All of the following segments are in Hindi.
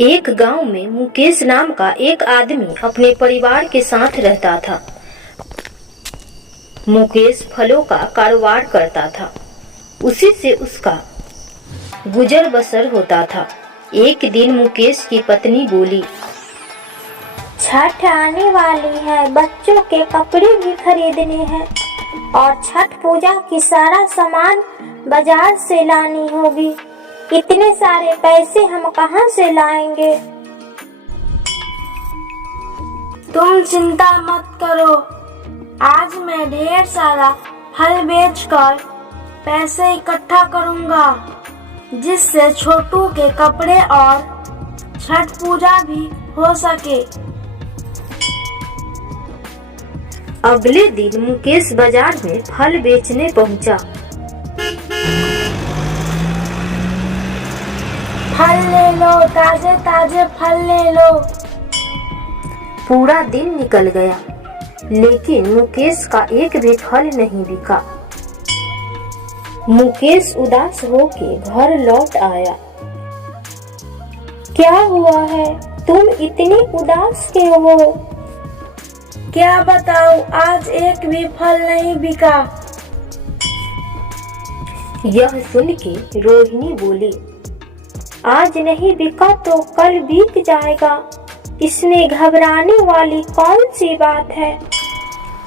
एक गांव में मुकेश नाम का एक आदमी अपने परिवार के साथ रहता था। मुकेश फलों का कारोबार करता था। उसी से उसका गुजर बसर होता था। एक दिन मुकेश की पत्नी बोली, छठ आने वाली है, बच्चों के कपड़े भी खरीदने हैं और छठ पूजा की सारा सामान बाजार से लानी होगी। इतने सारे पैसे हम कहाँ से लाएंगे? तुम चिंता मत करो, आज मैं ढेर सारा फल बेचकर पैसे इकट्ठा करूँगा, जिससे छोटू के कपड़े और छठ पूजा भी हो सके। अगले दिन मुकेश बाजार में फल बेचने पहुंचा। फल ले लो, ताजे ताजे फल ले लो। पूरा दिन निकल गया, लेकिन मुकेश का एक भी फल नहीं बिका। मुकेश उदास होकर घर लौट आया। क्या हुआ है? तुम इतनी उदास क्यों हो? क्या बताऊं, आज एक भी फल नहीं बिका। यह सुन के रोहिणी बोली, आज नहीं बिका तो कल बिक जाएगा। इसमें घबराने वाली कौन सी बात है?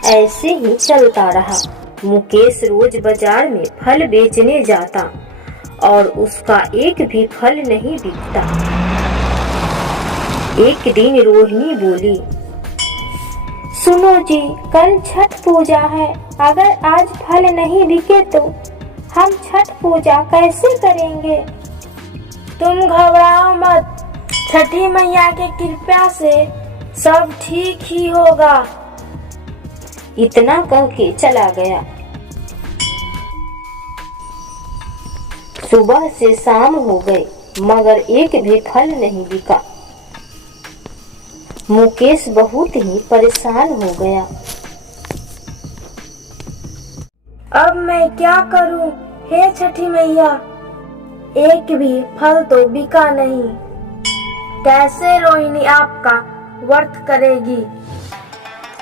ऐसे ही चलता रहा। मुकेश रोज बाजार में फल बेचने जाता और उसका एक भी फल नहीं बिकता। एक दिन रोहिणी बोली, सुनो जी, कल छठ पूजा है। अगर आज फल नहीं बिके तो हम छठ पूजा कैसे करेंगे? तुम घबराओ मत, छठी मैया के कृपा से सब ठीक ही होगा। इतना कह के चला गया। सुबह से शाम हो गई, मगर एक भी फल नहीं बिका। मुकेश बहुत ही परेशान हो गया। अब मैं क्या करूं? हे छठी मैया, एक भी फल तो बिका नहीं। कैसे रोहिणी आपका व्रत करेगी?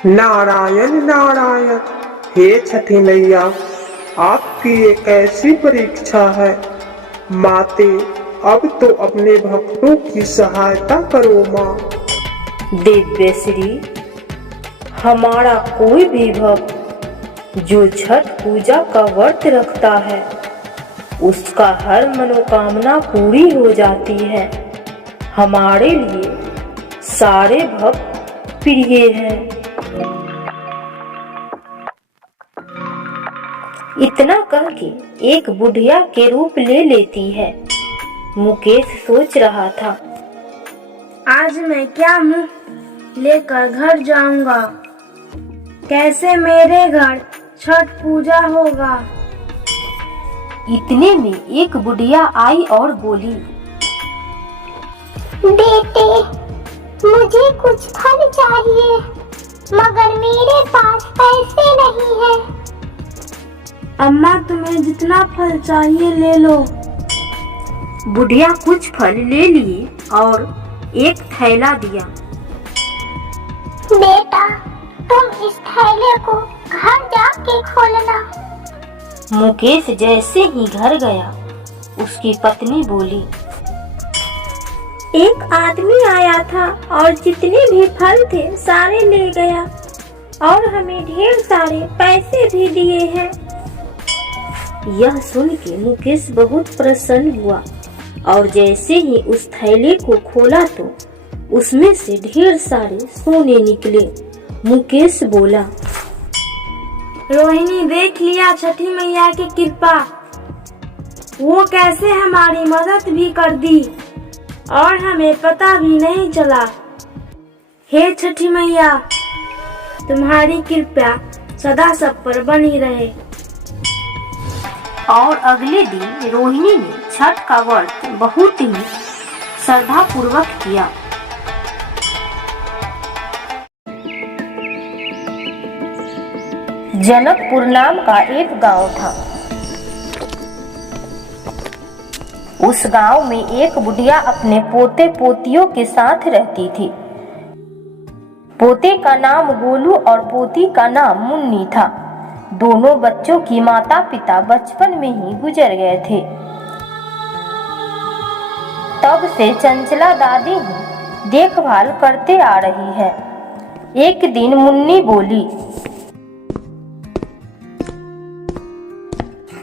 नारायण नारायण, हे छठी मैया, आपकी ये कैसी परीक्षा है। माते, अब तो अपने भक्तों की सहायता करो माँ। दिव्यश्री, हमारा कोई भी भक्त जो छठ पूजा का व्रत रखता है, उसका हर मनोकामना पूरी हो जाती है। हमारे लिए सारे भक्त प्रिय हैं। इतना कह के एक बुढ़िया के रूप ले लेती है। मुकेश सोच रहा था, आज मैं क्या मुंह लेकर घर जाऊंगा? कैसे मेरे घर छठ पूजा होगा? इतने में एक बुढ़िया आई और बोली, बेटे, मुझे कुछ फल चाहिए, मगर मेरे पास पैसे नहीं है। अम्मा, तुम्हें जितना फल चाहिए ले लो। बुढ़िया कुछ फल ले लिए और एक थैला दिया। बेटा, तुम इस थैले को घर जाके खोलना। मुकेश जैसे ही घर गया, उसकी पत्नी बोली, एक आदमी आया था और जितने भी फल थे सारे ले गया और हमें ढेर सारे पैसे भी दिए हैं। यह सुन के मुकेश बहुत प्रसन्न हुआ और जैसे ही उस थैले को खोला तो उसमें से ढेर सारे सोने निकले। मुकेश बोला, रोहिणी, देख लिया छठी मैया की कृपा, वो कैसे हमारी मदद भी कर दी और हमें पता भी नहीं चला। हे छठी मैया, तुम्हारी कृपा सदा सब पर बनी रहे। और अगले दिन रोहिणी ने छठ का व्रत बहुत ही श्रद्धा पूर्वक किया। जनकपुर नाम का एक गांव था। उस गांव में एक बुढ़िया अपने पोते पोतियों के साथ रहती थी। पोते का नाम गोलू और पोती का नाम मुन्नी था। दोनों बच्चों की माता पिता बचपन में ही गुजर गए थे। तब से चंचला दादी ही देखभाल करते आ रही है। एक दिन मुन्नी बोली,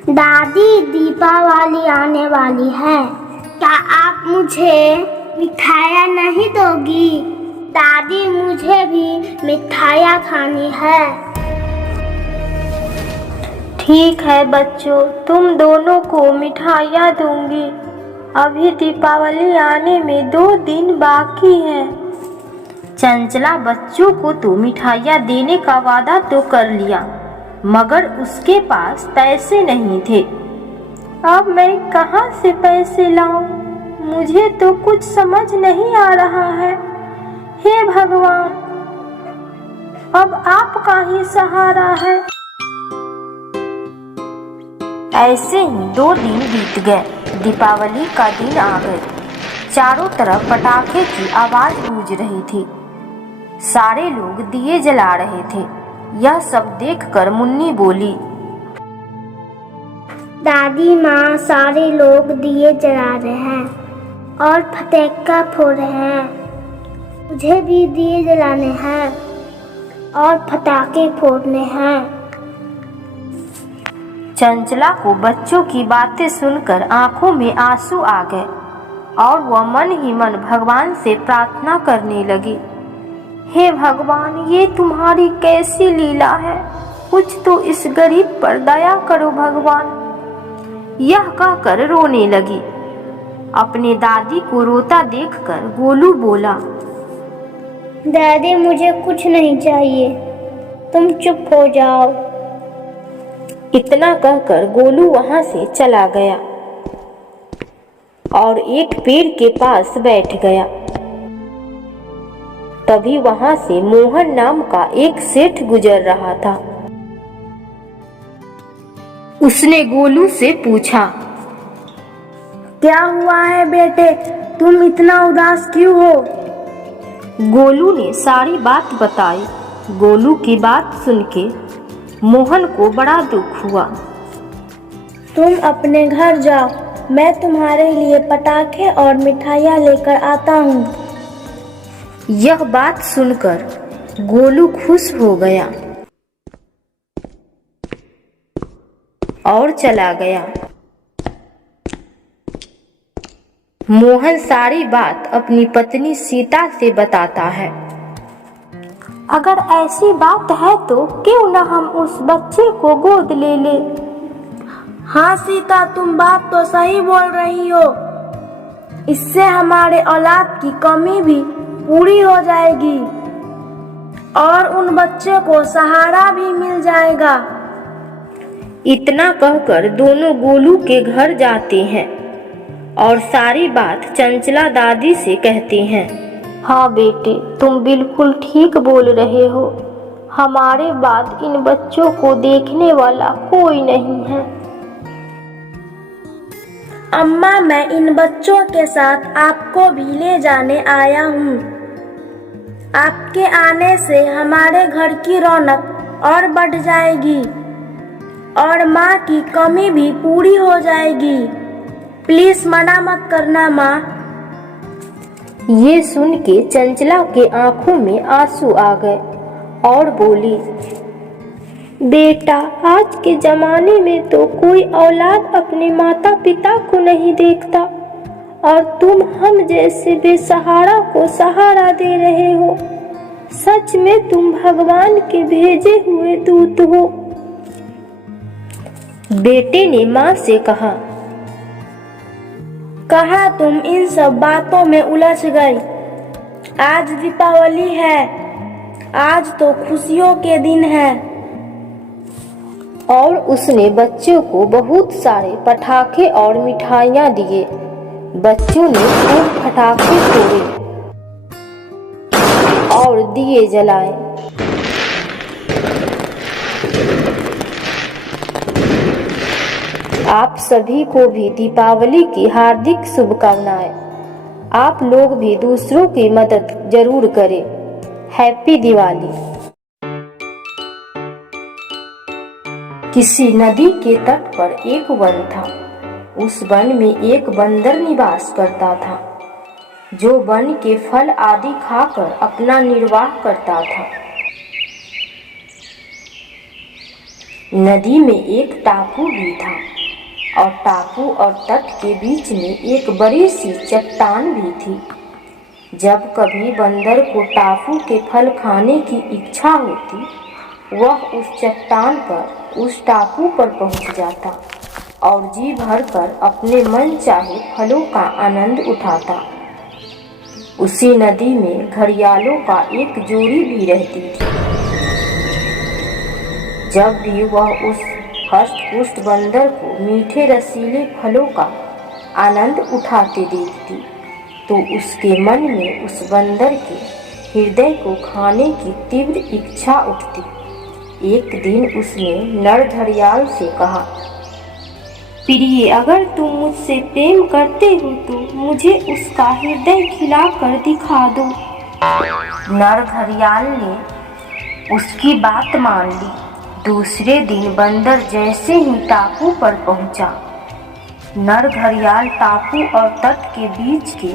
दादी दीपावली आने वाली है, क्या आप मुझे मिठाइयाँ नहीं दोगी? दादी मुझे भी मिठाइयाँ खानी है। ठीक है बच्चों, तुम दोनों को मिठाइयाँ दूंगी। अभी दीपावली आने में 2 दिन बाकी है। चंचला बच्चों को तो मिठाइयाँ देने का वादा तो कर लिया, मगर उसके पास पैसे नहीं थे। अब मैं कहाँ से पैसे लाऊं? मुझे तो कुछ समझ नहीं आ रहा है। हे भगवान, अब आपका ही सहारा है। ऐसे ही 2 दिन बीत गए। दीपावली का दिन आ गए। चारों तरफ पटाखे की आवाज गूंज रही थी। सारे लोग दिए जला रहे थे। यह सब देखकर मुन्नी बोली, दादी माँ, सारे लोग दिए जला रहे हैं और पटाखा फोड़ रहे हैं। मुझे भी दिए जलाने हैं और पटाखे फोड़ने हैं। चंचला को बच्चों की बातें सुनकर आंखों में आंसू आ गए और वह मन ही मन भगवान से प्रार्थना करने लगी। हे भगवान, ये तुम्हारी कैसी लीला है? कुछ तो इस गरीब पर दया करो भगवान। यह कहकर रोने लगी। अपने दादी को रोता देखकर गोलू बोला, दादी मुझे कुछ नहीं चाहिए, तुम चुप हो जाओ। इतना कहकर गोलू वहां से चला गया और एक पेड़ के पास बैठ गया। तभी वहां से मोहन नाम का एक सेठ गुजर रहा था। उसने गोलू से पूछा, क्या हुआ है बेटे, तुम इतना उदास क्यों हो? गोलू ने सारी बात बताई। गोलू की बात सुन के मोहन को बड़ा दुख हुआ। तुम अपने घर जाओ, मैं तुम्हारे लिए पटाखे और मिठाइयाँ लेकर आता हूँ। यह बात सुनकर गोलू खुश हो गया और चला गया। मोहन सारी बात अपनी पत्नी सीता से बताता है। अगर ऐसी बात है तो क्यों न हम उस बच्चे को गोद ले ले। हाँ सीता, तुम बात तो सही बोल रही हो। इससे हमारे औलाद की कमी भी पूरी हो जाएगी और उन बच्चों को सहारा भी मिल जाएगा। इतना कहकर दोनों गोलू के घर जाते हैं और सारी बात चंचला दादी से कहते हैं। हाँ बेटे, तुम बिल्कुल ठीक बोल रहे हो। हमारे बाद इन बच्चों को देखने वाला कोई नहीं है। अम्मा, मैं इन बच्चों के साथ आपको भी ले जाने आया हूँ। आपके आने से हमारे घर की रौनक और बढ़ जाएगी और माँ की कमी भी पूरी हो जाएगी। प्लीज मना मत करना माँ। ये सुन के चंचला के आंखों में आंसू आ गए और बोली, बेटा, आज के जमाने में तो कोई औलाद अपने माता पिता को नहीं देखता और तुम हम जैसे बेसहारा को सहारा दे रहे हो। सच में तुम भगवान के भेजे हुए दूत हो। बेटे ने माँ से कहा, तुम इन सब बातों में उलझ गई। आज दीपावली है, आज तो खुशियों के दिन है। और उसने बच्चों को बहुत सारे पटाखे और मिठाइयाँ दिए। बच्चों ने खूब पटाखे फोड़े और दिए जलाए। आप सभी को भी दीपावली की हार्दिक शुभकामनाएं। आप लोग भी दूसरों की मदद जरूर करें। हैप्पी दिवाली। किसी नदी के तट पर एक वन था। उस वन में एक बंदर निवास करता था, जो वन के फल आदि खाकर अपना निर्वाह करता था। नदी में एक टापू भी था और टापू और तट के बीच में एक बड़ी सी चट्टान भी थी। जब कभी बंदर को टापू के फल खाने की इच्छा होती, वह उस चट्टान पर, उस टापू पर पहुंच जाता और जी भरकर अपने मन चाहे फलों का आनंद उठाता। उसी नदी में घड़ियालों का एक जोड़ी भी रहती थी। जब भी वह उस हष्ट-पुष्ट बंदर को मीठे रसीले फलों का आनंद उठाते देखती, तो उसके मन में उस बंदर के हृदय को खाने की तीव्र इच्छा उठती। एक दिन उसने नर घड़ियाल से कहा, प्रिय, अगर तुम मुझसे प्रेम करते हो तो मुझे उसका हृदय खिलाकर दिखा दो। नर घड़ियाल ने उसकी बात मान ली। दूसरे दिन बंदर जैसे ही टापू पर पहुंचा, नर घड़ियाल टापू और तट के बीच के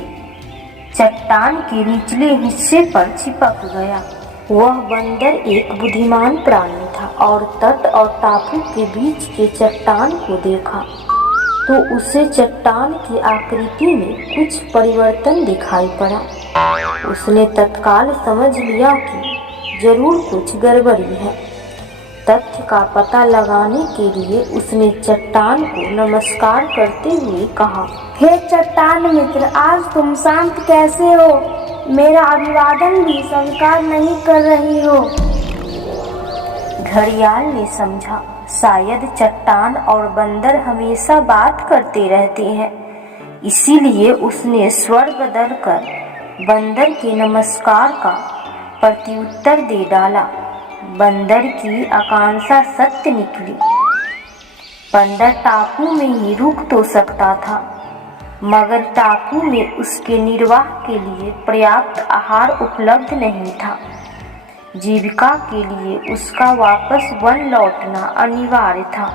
चट्टान के निचले हिस्से पर चिपक गया। वह बंदर एक बुद्धिमान प्राणी था और तट और टापू के बीच के चट्टान को देखा तो उसे चट्टान की आकृति में कुछ परिवर्तन दिखाई पड़ा। उसने तत्काल समझ लिया कि जरूर कुछ गड़बड़ी है। तथ्य का पता लगाने के लिए उसने चट्टान को नमस्कार करते हुए कहा, हे चट्टान मित्र, आज तुम शांत कैसे हो? मेरा अभिवादन भी स्वीकार नहीं कर रही हो। घड़ियाल ने समझा, शायद चट्टान और बंदर हमेशा बात करते रहते हैं, इसीलिए उसने स्वर बदलकर बंदर के नमस्कार का प्रत्युत्तर दे डाला। बंदर की आकांक्षा सत्य निकली। बंदर टापू में ही रुक तो सकता था, मगर टापू में उसके निर्वाह के लिए पर्याप्त आहार उपलब्ध नहीं था। जीविका के लिए उसका वापस वन लौटना अनिवार्य था।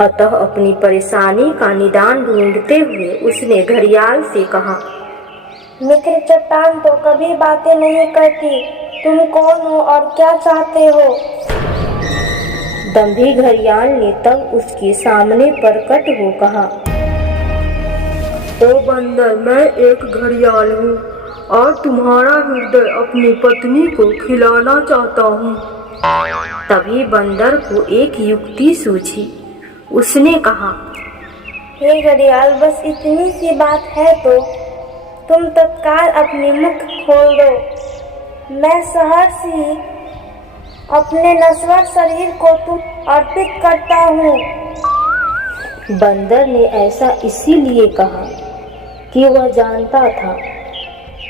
अतः अपनी परेशानी का निदान ढूंढते हुए उसने घड़ियाल से कहा, मित्र, चट्टान तो कभी बातें नहीं करती। तुम कौन हो और क्या चाहते हो? दंभी घड़ियाल ने तब उसके सामने प्रकट हो कहा, ओ बंदर, मैं एक घड़ियाल हूँ और तुम्हारा हृदय अपनी पत्नी को खिलाना चाहता हूँ। तभी बंदर को एक युक्ति सूझी। उसने कहा, हे घड़ियाल, बस इतनी सी बात है तो तुम तत्काल अपनी मुख खोल दो। मैं सहर्ष ही अपने नश्वर शरीर को तुम अर्पित करता हूँ। बंदर ने ऐसा इसीलिए कहा कि वह जानता था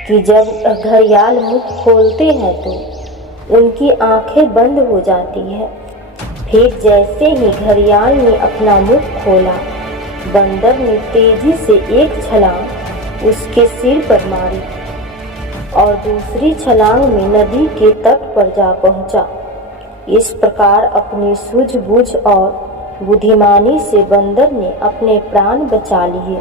कि जब घड़ियाल मुख खोलते हैं तो उनकी आंखें बंद हो जाती है। फिर जैसे ही घड़ियाल ने अपना मुख खोला, बंदर ने तेजी से एक छलांग उसके सिर पर मारी और दूसरी छलांग में नदी के तट पर जा पहुंचा। इस प्रकार अपनी सूझबूझ और बुद्धिमानी से बंदर ने अपने प्राण बचा लिए।